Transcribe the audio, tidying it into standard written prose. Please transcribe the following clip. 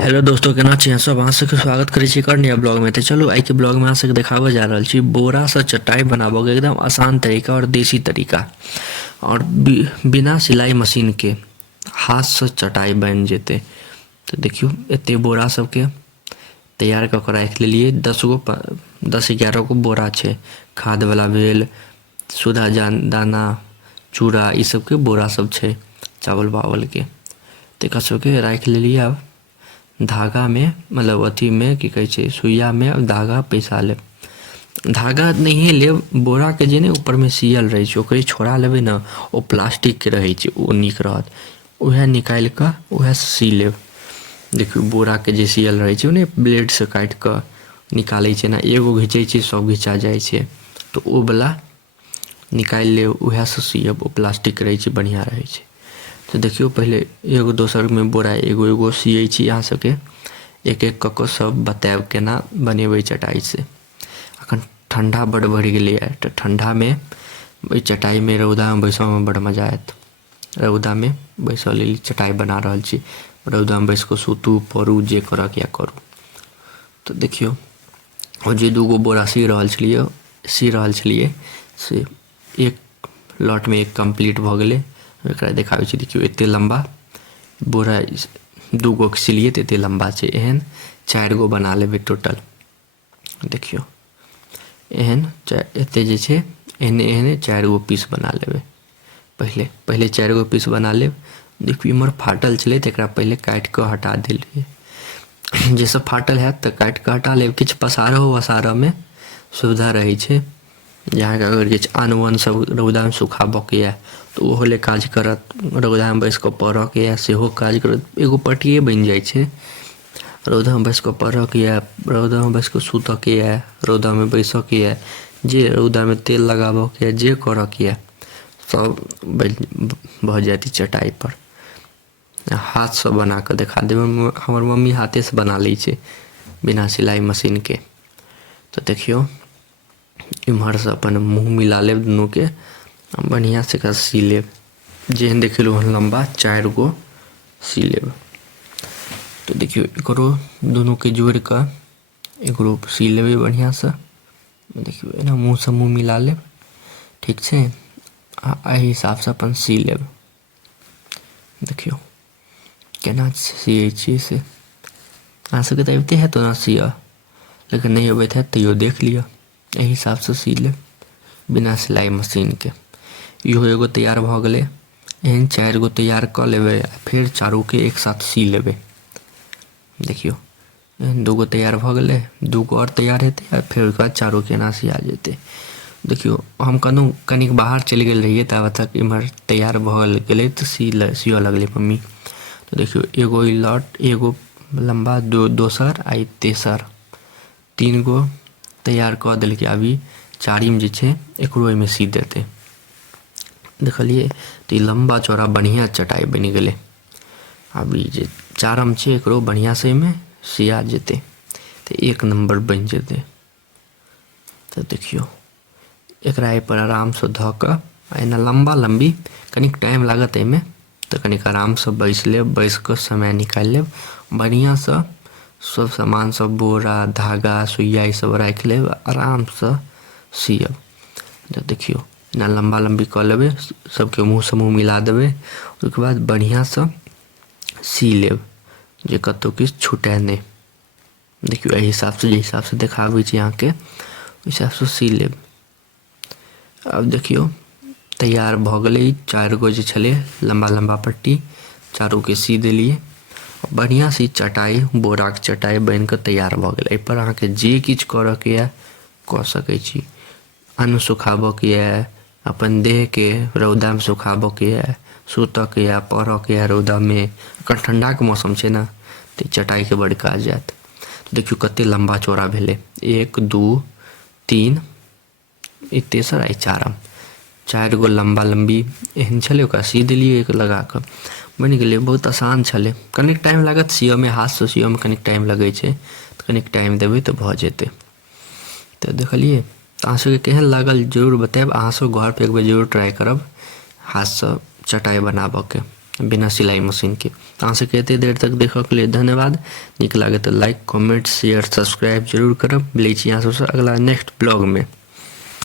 Hello दोस्तों, केना छी सब? अहाँ सबके स्वागत करै छी एक नया ब्लॉग में। तो चलो आई के ब्लॉग में अहाँ सबके देखाबऽ जा रहल छी बोरा से चटाई बनाबऽ के एकदम आसान तरीका और देसी तरीका, और बिना सिलाई मशीन के हाथ से चटाई बन जेतै। तो देखियो एते बोरा सबके तैयार कऽ के राखि लेलिए। 10-11 गो बोरा छै। खाद वाला भेल, सुधा दाना, चूड़ा, ई सबके बोरा सब छै, चावल वावल के। तेकरा सबके राखि लेलिए। अब धागा में मतलब अथी में की कहै छै, सुइया में धागा पैसा लेब। धागा नहीं लेब, बोरा के जे ने ऊपर में सियल रहे छै ओकरे छोड़ा लेबै ना। ओ प्लास्टिक के रहे छै, ओ नीक रहत। उहे निकाल के उहे सी लेब। देखियो बोरा के जे सियल रहे छै ने, ब्लेड से काट के निकालै छै ना, एगो घिंचै छै सब घिंचा जाइ छै। तो ओ वाला निकाल लेब, उहे से सियब। ओ प्लास्टिक रहे छै, बढ़िया रहे छै। तो देखियो पहले एगो दोसर में बोरा एगो एगो सियै छी। अहाँ सबके एक एक कऽ सब बतायब केना बनेबै चटाई से। अखन ठंडा बड़ बढ़ि गेलै है, तो ठंडा में ओइ चटाई में रौदा में बैसऽ में बड़ मजा आयत। रौदा में बैसऽ लेल चटाई बना रहल छी। रौदा में बैस कऽ सुतू, पड़ू, जे करऽ के करू। तो देखियो ओ जे दूगो बोरा सी रहल छलिए से एक लॉट में एक कंप्लीट भऽ गेलै। एकरा देखाबै छी। देखियो एते लंबा बोरा दूगो के सिलिए तऽ एते लंबा छै। एहन 4 गो बना लेबै टोटल। देखियो एहन एते जे छै, एहने 4 गो पीस बना लेबै। पहले 4 गो पीस बना लेब। देखियो इमहर फाटल छलै तऽ एकरा पहले काटि कऽ हटा देलिए। जे सब फाटल हैत तऽ काटि कऽ हटा लेब। किछु पसारहो वसारऽ में सुविधा रहै छै। जहाँके अगर किछु अन्न वन्न सब रौदा में सुखाबऽ के यऽ तऽ ओहो ले काज करत। रौदा में बैस कऽ पढ़ऽ के यऽ सेहो काज करत। एगो पटिये बनि जाइ छै। रौदा में बैस कऽ पढ़ऽ के यऽ, रौदा में बैस कऽ सुतऽ के यऽ, रौदा में बैसऽ के यऽ, जे रौदा में तेल लगाबऽ के यऽ, जे करऽ के यऽ सब भऽ जायत ई चटाई पर। हाथ से बना के देखा देब। हमर मम्मी हाथे से बना लै छै बिना सिलाई मशीन के। तो देखियो इम्हर से अपन मुँह मिला लेब दुनू के, बढ़िया से एकरा सी लेब। जेहन देखेलहुँ हन लंबा 4 गो सी लेब। तो देखियो एकरो दुनू के जोड़ के एकरो सी लेबै बढ़िया से। देखियो एना मुँह से मुँह मिला लेब, ठीक छै। एहि हिसाब से अपन सी लेब। देखियो केना सियै छियै से। अहाँ सबके तऽ अबिते हैत ओना सियऽ, लेकिन नहीं अबैत हैत तैयो देख लिअ। एहि हिसाब से सी लेब बिना सिलाई मशीन के। इहो एगो तैयार भऽ गेलै। एहन 4 गो तैयार कऽ लेबै, फिर चारू के एक साथ सी लेबै। देखियो एहन 2 गो तैयार भऽ गेलै, 2 गो और तैयार हेतै आ फिर ओकर बाद चारू के एना सिया जेतै। देखियो हम कनिक बाहर चलि गेल रहियै, ताबत तक इम्हर तैयार भऽ गेलै तऽ सियऽ लगलै मम्मी। तो देखियो एगो ई लॉट, एगो लंबा, दोसर आ ई तेसर, 3 गो तैयार कऽ देलकै। अभी चारिम जे छै एकरो एहिमे सी देतै। देखलिए तऽ ई लंबा चौड़ा बढ़िया चटाई बनि गेलै। अब ई जे चारम छै एकरो बढ़िया से एहिमे सिया जेतै तऽ 1 नंबर बनि जेतै। तो देखियो एकरा एहि पर आराम से धऽ कऽ एना लंबा लंबी कनिक टाइम लागत एहिमे, तऽ कनिक आराम से बैस लेब। बैस कऽ समय निकालि लेब बढ़िया से। सब सामान सब, बोरा, धागा, सुइया ई सब राखि लेब, आराम से सियब। तो देखियो एना लंबा लंबी कऽ लेबै, सबके मुँह से मुँह मिला देबै। ओहिके बाद बढ़िया से सी लेब जे कतौ किछु छूटै नहि। देखियो एहि हिसाब से, जे हिसाब से देखाबै छी अहाँके ओहि हिसाब से सी लेब। अब देखियो तैयार भऽ गेलै। 4 गो जे छलै लंबा लंबा पट्टी, चारू के सी देलिए। बढ़िया से चटाई, बोरा के चटाई बनि कऽ तैयार भऽ गेल। एहि पर अहाँके जे किछु करऽ के यऽ कऽ सकै छी। अन्न सुखाबऽ के यऽ, अपन देह के रौदा में सुखाबऽ के यऽ, सुतऽ के यऽ, पढ़ऽ के यऽ रौदा में। अखन ठंडा के मौसम छै ना, तऽ चटाई के बड़ काज आयत। देखियो कते लंबा चौड़ा भेलै। 1 2 3 ई तेसर आ चारम, 4 गो लंबा लंबी एहन छलै, ओकरा सी देलिए एक लगा कऽ, बनि गेलै। बहुत आसान छलै। कनिक टाइम लागत सियऽ में, हाथ से सियऽ में कनिक टाइम लगै छै, तऽ कनिक टाइम देबै तऽ भऽ जेतै। तऽ देखलिए अहाँ सबके केहन लागल जरूर बतायब। अहाँ सब घर पे एक बेर जरूर ट्राई करब हाथ से चटाई बनाबऽ के। बिना सिलाई मशीन के। अहाँ से कते देर तक देखऽ के लिए धन्यवाद। नीक लागे तो लाइक कमेंट शेयर सब्सक्राइब जरूर करब। मिलै छी अहाँ सबसे अगला नेक्स्ट ब्लॉग में।